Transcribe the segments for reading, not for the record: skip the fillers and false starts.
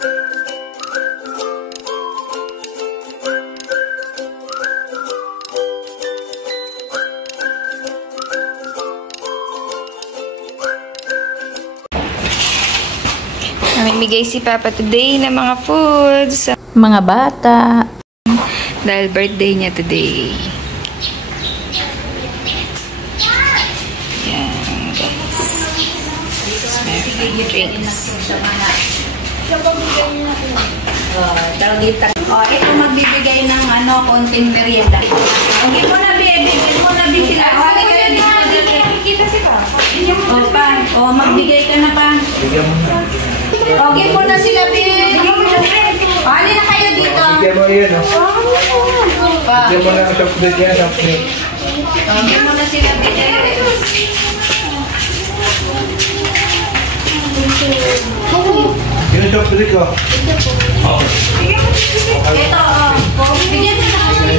Namimigay si Papa today ng mga foods. Mga bata. Dahil birthday niya today. Yan, guys. Drinks. Ito magbibigay ng konting merienda. Okay mo na, baby. Mo na, baby. Hali kayo dito. Si Papa. Magbigay ka na pa. Okay mo na sila, baby. Hali na kayo dito. Bigyan mo yun, bigyan mo na ang soft drink yan, soft drink. Okay mo na sila, baby. Yung soft drink ko. Ito, bigyan na na kasi.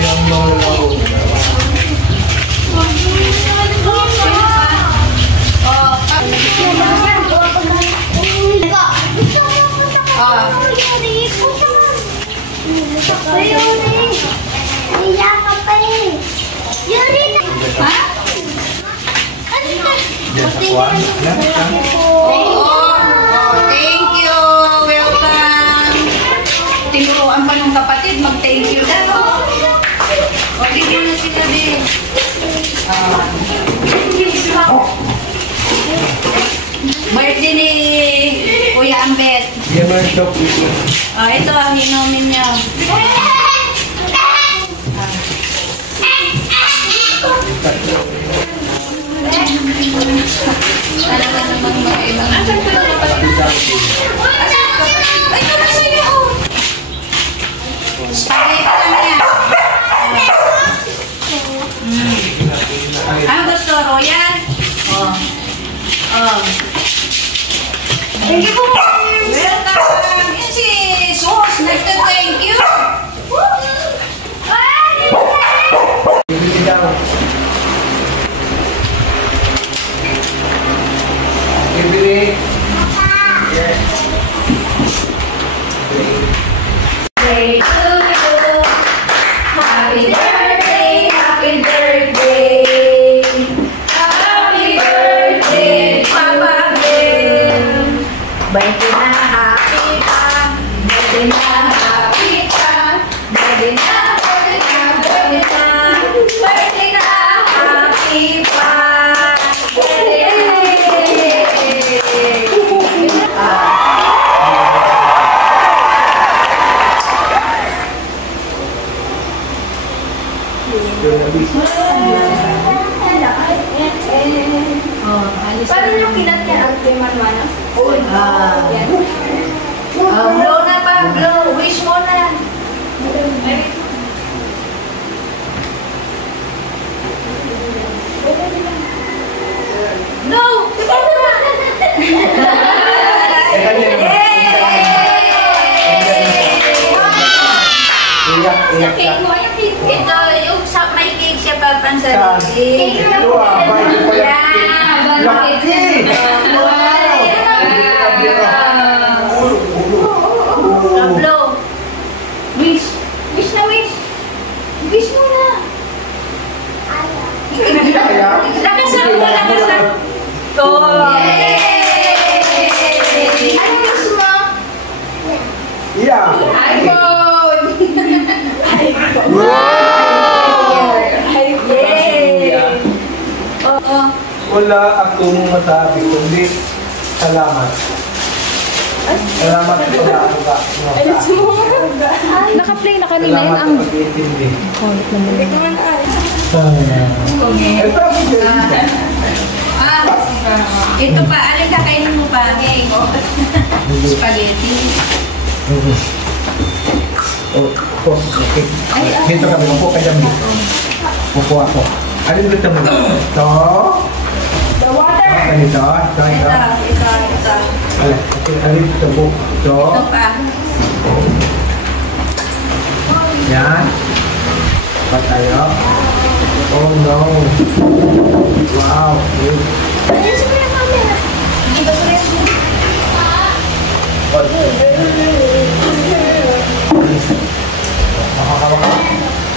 Thank you. Welcome. Tinuruan pa ng kapatid. Mag-thank you na. Okay mo na sila din. Birthday ni Kuya Ambet. Bigyan mo yung soft drink. Ito ang inumin niyo. Talaga namang mag-ibang. Asan ka na kapatid? Ay, ito sa iyo. Spaghetti lang yan. Ano gusto? Royal? Thank you po. Welcome. Yan si Sos. Nagta-thank you. Bibili daw. Bibili. Yes. Happy birthday, happy birthday. Happy birthday, Papa Bill. Birthday na happy ka. Birthday na happy ka. Birthday na, birthday na, birthday na. Birthday na happy pa. Paano yung kinat niya ang timan-mana? Blow na pa, blow. Wish mo na. No! Ito, yung may cake siya papansarili. Lucky! Blow. Wish. Wish na wish. Wish mo na. Lakasan mo, lakasan. Ano wish mo? Yeah. iPhone! Wala akong masabi kundi salamat. Salamat sa pag-aaka. Naka-play na kanina yun ang... Salamat sa pag-iintindi. Ito pa, alin kakainin mo pa? Spaghetti. Okay. Dito kami. Upo ka dyan. Upo ako. Alin gusto mo? Ito? The water. Ito? Ito. Alin gusto mo? Ito? Ito pa. Yan. Pa tayo. Oh no. Wow. Ayun si Kuya Mami. Ito pa rin.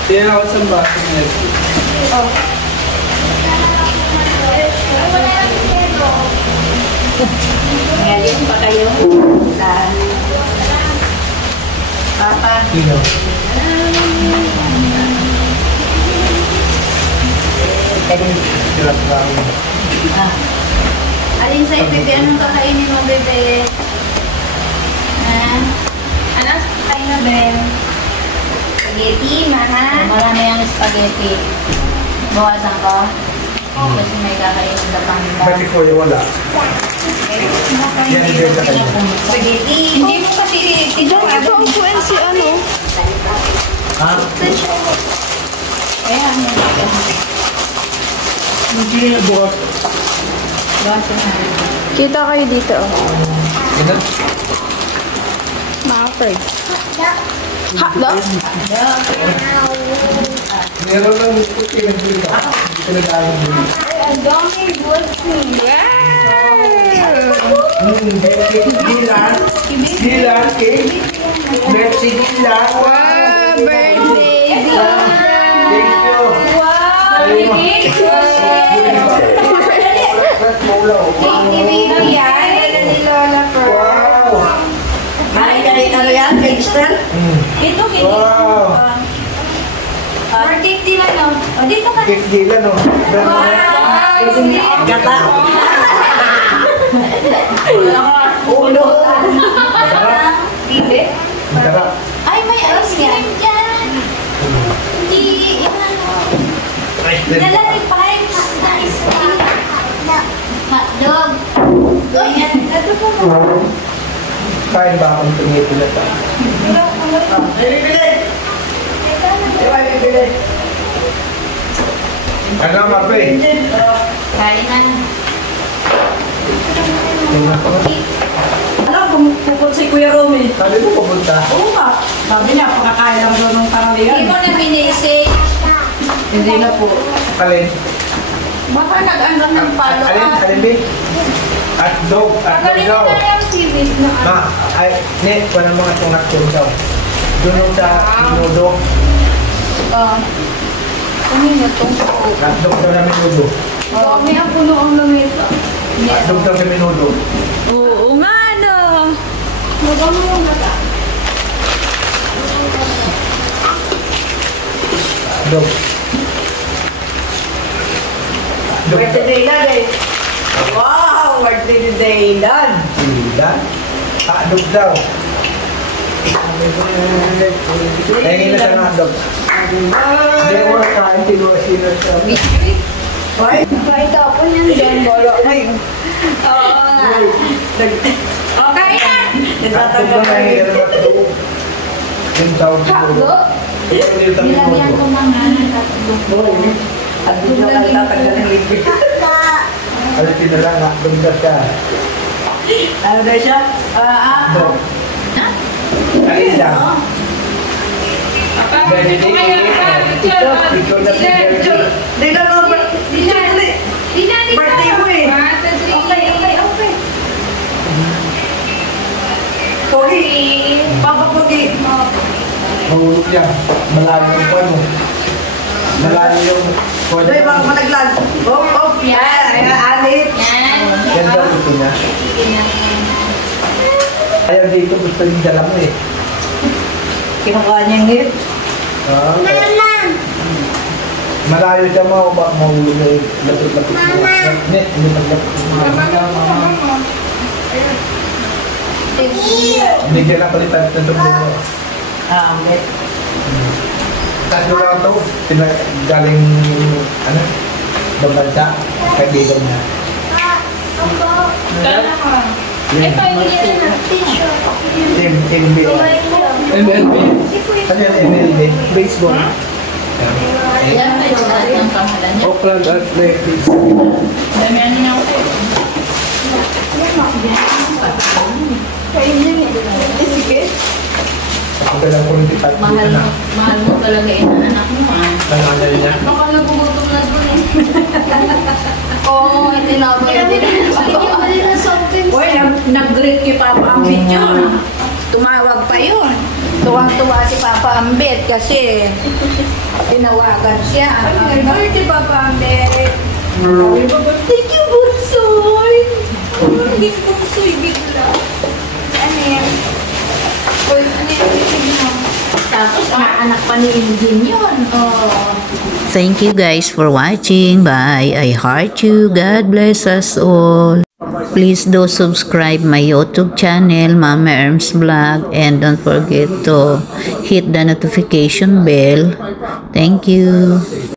Tiyan ako sa baso niya. Ngayon pa kayo. Papa. Sino? Alin sa'yo, bebe? Anong kakainin mo, bebe? Ano? Kain na, Ben. Spaghetti, mahal. Marami ang spaghetti. Bawasan ko. Kasi may kakainin ka pang Ba't ikaw yung wala? Yan, hindi sa kanya. Spaghetti. Hindi mo kasi Diyan ito ang kuwan si ano. Ha? Kaya ano? Hindi na bukas. Bawasan na. Kita kayo dito oh. Ano? Mga friends. Hotdog? Meron lang puti ng dito. Hindi ko nag-aalam dito. ang dami blessing. Gilan. Gilan, cake. Merci, Gilan. Wow, birthday! Thank you. Wow! Cake! Cake ni baby yan. Ano ni Lola Pearl? Wow. Ano yan? Gangster? Ito, cake. Wow. Or cake din ano? O, dito ka. Cake Gilan, oh. Wow! Gata. Ulo. Bibe? Sarap. Ay, may ice cream dyan. Hindi, ano. Dala ni Pipes na ice cream. Hotdog. Ganyan. Ito po mo. Kain ba akong tumito na ta? Ano, Mape? Kain na. Alam, pupun si Kuya Romy. Sabi mo pupunta? Oo nga. Sabi niya, pakakain lang doon ng Hindi paralihan. mo na minisig. Hindi na po. Alin? Baka nag-ano ng palo Alin? ka. Alin, Bi? At dog. At dog Pagaling daw. na yung seaweed na ano. Ma, ay, net, wala mga itong atong daw. Doon sa minudo. Kanina itong At dog daw na minudo. dami ang puno ang lamesa. At dog daw na minudo. Oo nga no. Magamo yung gata. Dog. Dog. Birthday ni Daylan eh. Wow! Birthday ni Daylan. Sila. Ah, dog daw. Tingin na sa mga dog. Hindi ko kain, tinuro sino siya. Hoy! Kahit tapon yan dyan, bolo. Oo nga. Oh, Kain na! Nagtatanggal At dog daw na na hirap at dog. Yung tawag dito. Hotdog? Ito yung tawag Nilagyan ko dito. mga hotdog. At doon na nagtatanggal ng liquid. Alitin na lang, dog daw siya. Ano na siya? Dog. Alin lang. Ikaw na si Jerry. Daylan, oh, birthday mo eh. Okay. Pogi. Papa Pogi. Mahulog yan. Malayo yung kwan mo. Malayo yung kwan. Doy, mga malaglag. Oh, yan. Ayan, alit. Yan. Yan daw ito niya. Ayaw dito gusto yung dala mo eh. Kinukuha niya yung hit. Ah, malayo siya mo, mahulog na yung lapit-lapit mo. Net, hindi maglapit mo. Hindi ka lang palitan ng tubo mo. Amit. Kaso lang ito, galing, ano, babansa, kaibigan niya. Ito, hindi yan na. Team B. MLB. Ano yan, MLB? Baseball. Ilan pa yung lahat ng pangalan niya? Oakland Athletics. Dami ano niya ako. Ako ka lang kung hindi tayo Mahal na. mo, mahal mo talaga yung anak mo. Tangan niya. Baka nagugutom na dun eh. Oo, hindi na ako. Hindi na something. Uy, nag-greet kay Papa ang video. Tumawag pa yun. Tuwang-tuwa si Papa Ambet kasi tinawagan siya. Happy birthday, Papa Ambet. Thank you, Bunsoy. Hindi ko Bunsoy bigla. Ano yan? Tapos anak pa ni Ingin yun. Oh. Thank you guys for watching. Bye. I heart you. God bless us all. Please do subscribe my YouTube channel, Mama Erms Vlog, and don't forget to hit the notification bell. Thank you.